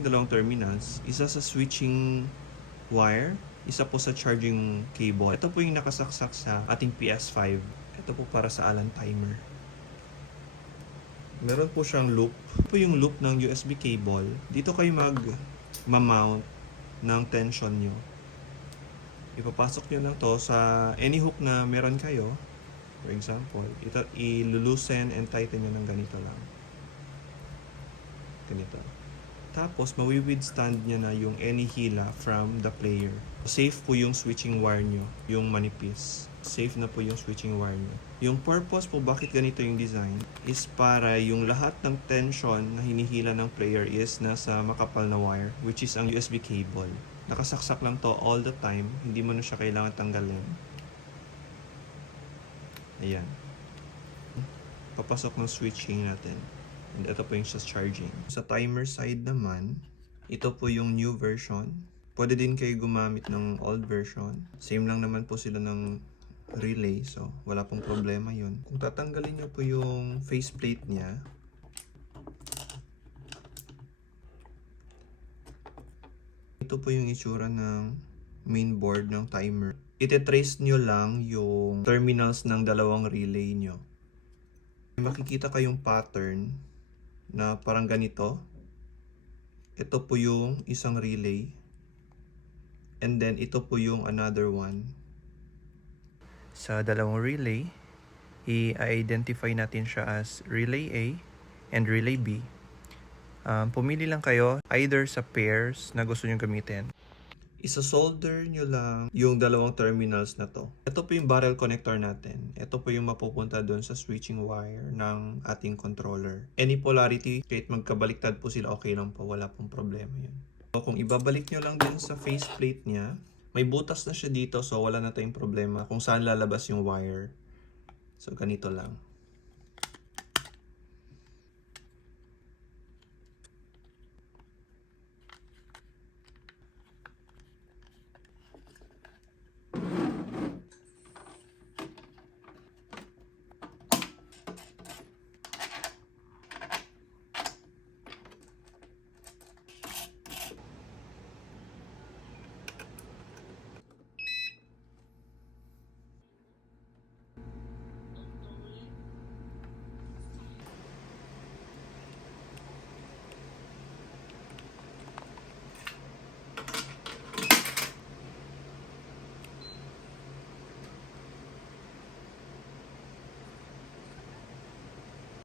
yung dalawang terminals, isa sa switching wire, isa po sa charging cable. Ito po yung nakasaksak sa ating PS5. Ito po para sa Allen timer. Meron po siyang loop. Ito po yung loop ng USB cable. Dito kayo mag-mount ng tension nyo. Ipapasok nyo lang to sa any hook na meron kayo. For example, i-loosen and tighten nyo ng ganito lang. Ganito. Tapos, mawi-withstand niya na yung any hila from the player. Safe po yung switching wire nyo, yung manipis. Safe na po yung switching wire nyo. Yung purpose po bakit ganito yung design is para yung lahat ng tension na hinihila ng player is nasa makapal na wire, which is ang USB cable. Nakasaksak lang to all the time, hindi mo na siya kailangan tanggalin. Ayan. Papasok ng switching natin. And ito po yung sa charging. Sa timer side naman, ito po yung new version. Pwede din kayo gumamit ng old version. Same lang naman po sila ng relay, so wala pong problema yun. Kung tatanggalin nyo po yung faceplate niya, ito po yung itsura ng main board ng timer. Ite-trace nyo lang yung terminals ng dalawang relay nyo. Makikita kayong pattern na parang ganito. Ito po yung isang relay. And then ito po yung another one. Sa dalawang relay, i-identify natin siya as relay A and relay B. Pumili lang kayo either sa pairs na gusto nyo gamitin. Isa-solder nyo lang yung dalawang terminals na to. Ito po yung barrel connector natin. Ito po yung mapupunta doon sa switching wire ng ating controller. Any polarity, kahit magkabaliktad po sila, okay lang po. Wala pong problema yun. So, kung ibabalik nyo lang din sa faceplate niya, may butas na siya dito, so wala na tayong problema kung saan lalabas yung wire. So, ganito lang.